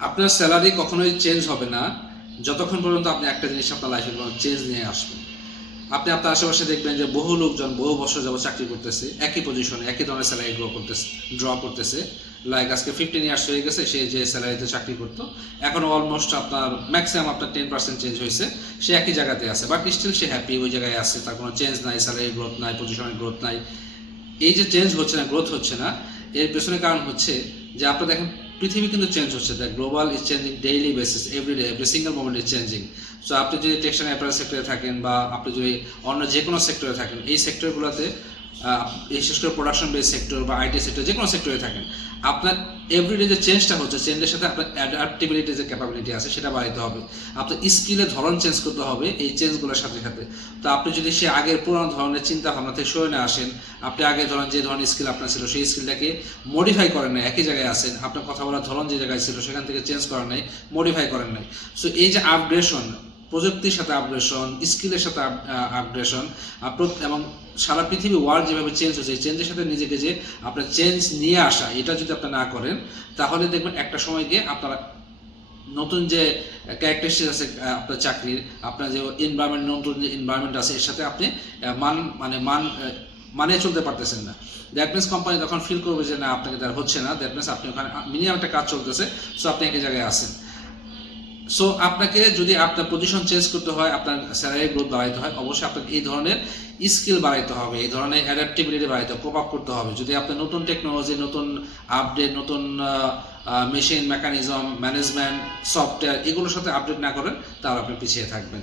আপনার স্যালারি কখনোই চেঞ্জ হবে না যতক্ষণ পর্যন্ত আপনি একটা জিনিস আপনার লাইফে কোনো চেঞ্জ নিয়ে আসবেন। আপনি আপনার আশেপাশে দেখবেন যে বহু লোকজন বহু বছর যাবত চাকরি করতেছে, একই পজিশনে একই ধরনের স্যালারি ড্র করতেছে। লাইক আজকে 15 ইয়ার্স হয়ে গেছে, সে যে স্যালারিতে চাকরি করতো এখনও অলমোস্ট আপনার ম্যাক্সিমাম আপনার 10% চেঞ্জ হয়েছে, সে একই জায়গাতে আছে, বাট স্টিল সে হ্যাপি, ওই জায়গায় আছে, তার কোনো চেঞ্জ নাই, স্যালারি গ্রোথ নাই, পজিশনের গ্রোথ নাই। এই যে চেঞ্জ হচ্ছে না, গ্রোথ হচ্ছে না, এর পেছনে কারণ হচ্ছে যে আপনার দেখেন পৃথিবী কিন্তু চেঞ্জ হচ্ছে, the global is changing daily basis, everyday, every single moment is changing. So আপনি যদি টেক্সটাইল অ্যাপারেল সেক্টরে থাকেন বা আপনি যদি অন্য যে কোনো সেক্টরে থাকেন, এই সেক্টরগুলোতে বিশেষ করে প্রোডাকশন বেস সেক্টর বা আইটি সেক্টর, যে কোনো সেক্টরে থাকেন, আপনার এভরিডে যে চেঞ্জটা হচ্ছে, চেঞ্জের সাথে আপনার অ্যাডাপ্টেবিলিটি যে ক্যাপাবিলিটি আছে সেটা বাড়াইতে হবে। আপনার স্কিলের ধরন চেঞ্জ করতে হবে এই চেঞ্জগুলোর সাথে সাথে। তো আপনি যদি সে আগের পুরনো ধরনের চিন্তা ভাবনা থেকে সরে না আসেন, আপনি আগে ধরেন যে ধরনের স্কিল আপনার ছিল সেই স্কিলটাকে মডিফাই করেন নাই, একই জায়গায় আছেন, আপনার কথা বলার ধরন যে জায়গায় ছিল সেখান থেকে চেঞ্জ করেন নাই, মডিফাই করেন নাই। সো এই যে আপগ্রেশন, প্রযুক্তির সাথে আপগ্রেশন, স্কিলের সাথে আপগ্রেশন, এবং সারা পৃথিবী ওয়ার্ল্ড যেভাবে চেঞ্জ হচ্ছে, এই চেঞ্জের সাথে নিজেকে যে আপনার চেঞ্জ নিয়ে আসা, এটা যদি আপনি না করেন, তাহলে দেখবেন একটা সময় গিয়ে আপনারা নতুন যে ক্যারেক্টারিস্টিক আছে আপনার চাকরির, আপনার যে এনভায়রনমেন্ট, নতুন যে এনভায়রনমেন্ট আছে এর সাথে আপনি মানিয়ে চলতে পারতেছেন না। দ্যাট মিনস কোম্পানি তখন ফিল করবে যে না, আপনাকে তার হচ্ছে না, দ্যাট মিনস আপনি ওখানে মিনিমাম একটা কাজ চলতেছে, সো আপনি একই জায়গায় আছেন। সো আপনাকে যদি আপনার পজিশন চেঞ্জ করতে হয়, আপনার স্যালারি গ্রোথ বাড়াইতে হয়, অবশ্যই আপনাকে এই ধরনের স্কিল বাড়াইতে হবে, এই ধরনের অ্যাডাপ্টেবিলিটি বাড়াইতে হবে, কোপ আপ করতে হবে। যদি আপনি নতুন টেকনোলজি, নতুন আপডেট, নতুন মেশিন, মেকানিজম, ম্যানেজমেন্ট, সফটওয়্যার এগুলোর সাথে আপডেট না করেন, তাহলে আপনি পিছিয়ে থাকবেন।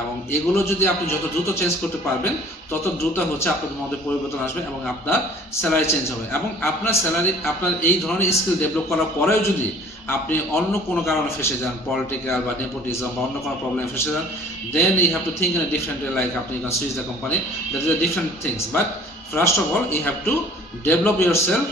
এবং এগুলো যদি আপনি যত দ্রুত চেঞ্জ করতে পারবেন, তত দ্রুত হচ্ছে আপনাদের মধ্যে পরিবর্তন আসবে এবং আপনার স্যালারি চেঞ্জ হবে। এবং আপনার স্যালারি, আপনার এই ধরনের স্কিল ডেভেলপ করার পরেও যদি আপনি অন্য কোনো কারণে ফেসে যান, পলিটিক্যাল বা নেপোটিজম বা অন্য কোনো প্রবলেমে ফেসে যান, then you have to think in a different way, like আপনি can switch the company, that is a different things. But first of all you have to develop your self.